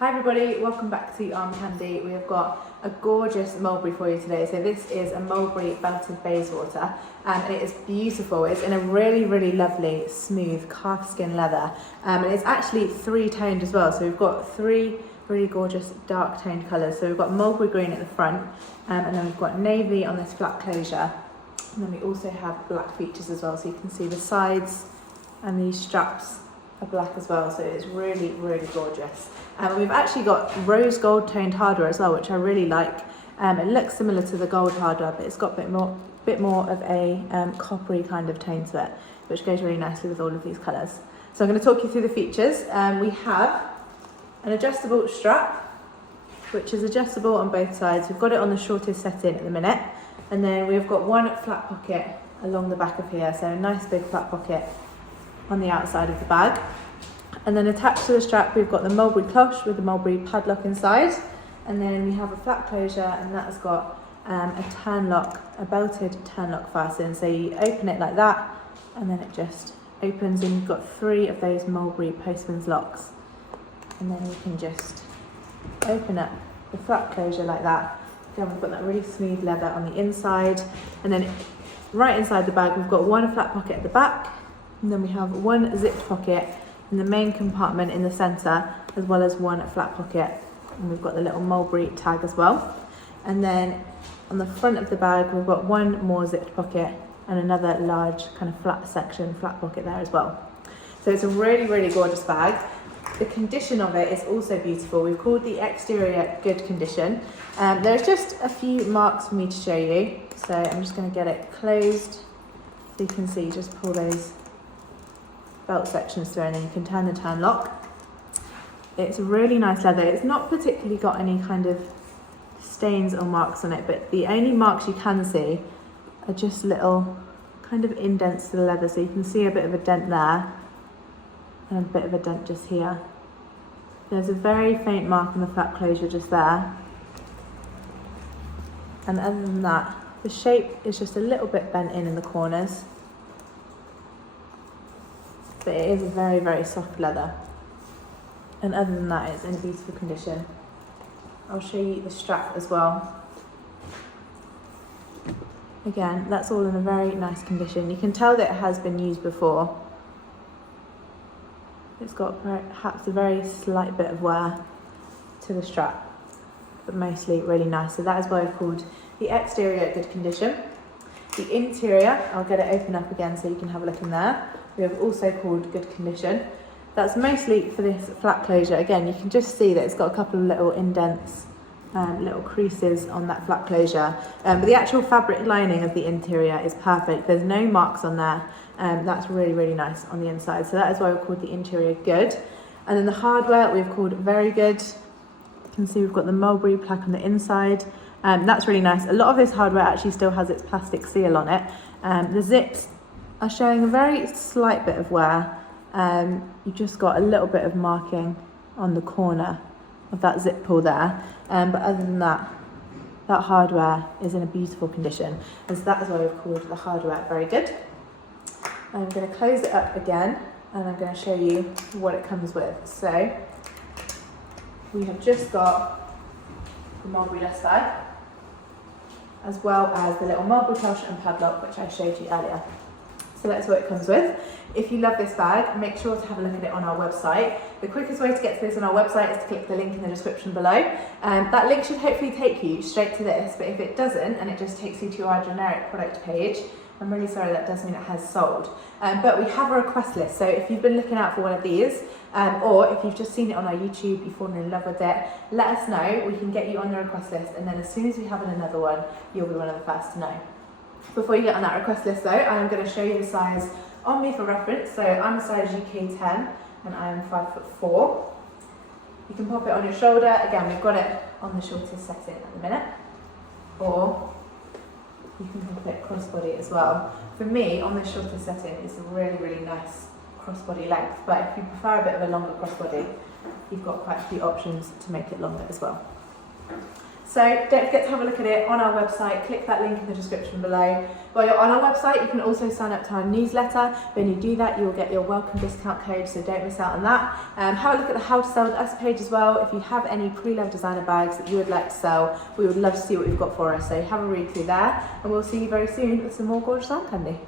Hi everybody, welcome back to Armcandy. We have got a gorgeous mulberry for you today. So this is a mulberry belted Bayswater and it is beautiful. It's in a really lovely smooth calf skin leather and it's actually three-toned as well. So we've got three really gorgeous dark toned colours. So we've got mulberry green at the front and then we've got navy on this flat closure, and then we also have black features as well. So you can see the sides and these straps are black as well, so it's really gorgeous. We've actually got rose gold toned hardware as well, which I really like. It looks similar to the gold hardware, but it's got a bit more of a coppery kind of tone to it, which goes really nicely with all of these colours. So I'm going to talk you through the features. We have an adjustable strap, which is adjustable on both sides. We've got it on the shortest setting at the minute, and then we've got one flat pocket along the back of here, so a nice big flat pocket on the outside of the bag. And then attached to the strap we've got the mulberry cloche with the mulberry padlock inside, and then we have a flat closure, and that has got a turn lock, a belted turn lock fasten. So you open it like that and then it just opens, and you've got three of those mulberry postman's locks, and then you can just open up the flat closure like that. Again, we've got that really smooth leather on the inside, and then right inside the bag we've got one flat pocket at the back, and then we have one zipped pocket in the main compartment in the centre, as well as one flat pocket, and we've got the little mulberry tag as well. And then on the front of the bag we've got one more zipped pocket and another large kind of flat pocket there as well. So it's a really gorgeous bag. The condition of it is also beautiful. We've called the exterior good condition. There's just a few marks for me to show you, so I'm just going to get it closed so you can see. Just pull those belt sections through, and then you can turn the turn lock. It's really nice leather. It's not particularly got any kind of stains or marks on it, but the only marks you can see are just little kind of indents to the leather. So you can see a bit of a dent there and a bit of a dent just here. There's a very faint mark on the flat closure just there, and other than that the shape is just a little bit bent in the corners. But it is a very soft leather, and other than that it's in beautiful condition. I'll show you the strap as well. Again, that's all in a very nice condition. You can tell that it has been used before. It's got perhaps a very slight bit of wear to the strap, but mostly really nice. So that is why I've called the exterior good condition. The interior, I'll get it open up again so you can have a look in there. We have also called good condition. That's mostly for this flat closure. Again, you can just see that it's got a couple of little indents, little creases on that flat closure. But the actual fabric lining of the interior is perfect. There's no marks on there. That's really nice on the inside. So that is why we've called the interior good. And then the hardware we've called very good. You can see we've got the mulberry plaque on the inside. That's really nice. A lot of this hardware actually still has its plastic seal on it. The zips are showing a very slight bit of wear. You've just got a little bit of marking on the corner of that zip pull there. But other than that, that hardware is in a beautiful condition. And so that is why we've called the hardware very good. I'm going to close it up again and I'm going to show you what it comes with. So we have just got the mulberry dust bag, as well as the little mulberry cloche and padlock, which I showed you earlier. So that's what it comes with. If you love this bag, make sure to have a look at it on our website. The quickest way to get to this on our website is to click the link in the description below. That link should hopefully take you straight to this, but if it doesn't and it just takes you to our generic product page, I'm really sorry, that does mean it has sold. But we have a request list, so if you've been looking out for one of these, or if you've just seen it on our YouTube, you've fallen in love with it, let us know. We can get you on the request list, and then as soon as we have another one, you'll be one of the first to know. Before you get on that request list though, I'm going to show you the size on me for reference. So I'm a size UK 10 and I am 5'4". You can pop it on your shoulder. Again, we've got it on the shortest setting at the minute, or you can pop it crossbody as well. For me, on the shortest setting, it's a really nice crossbody length, but if you prefer a bit of a longer crossbody, you've got quite a few options to make it longer as well. So don't forget to have a look at it on our website. Click that link in the description below. While you're on our website, you can also sign up to our newsletter. When you do that, you will get your welcome discount code, so don't miss out on that. Have a look at the How to Sell With Us page as well. If you have any pre-loved designer bags that you would like to sell, we would love to see what you've got for us. So have a read through there, and we'll see you very soon with some more gorgeous arm candy.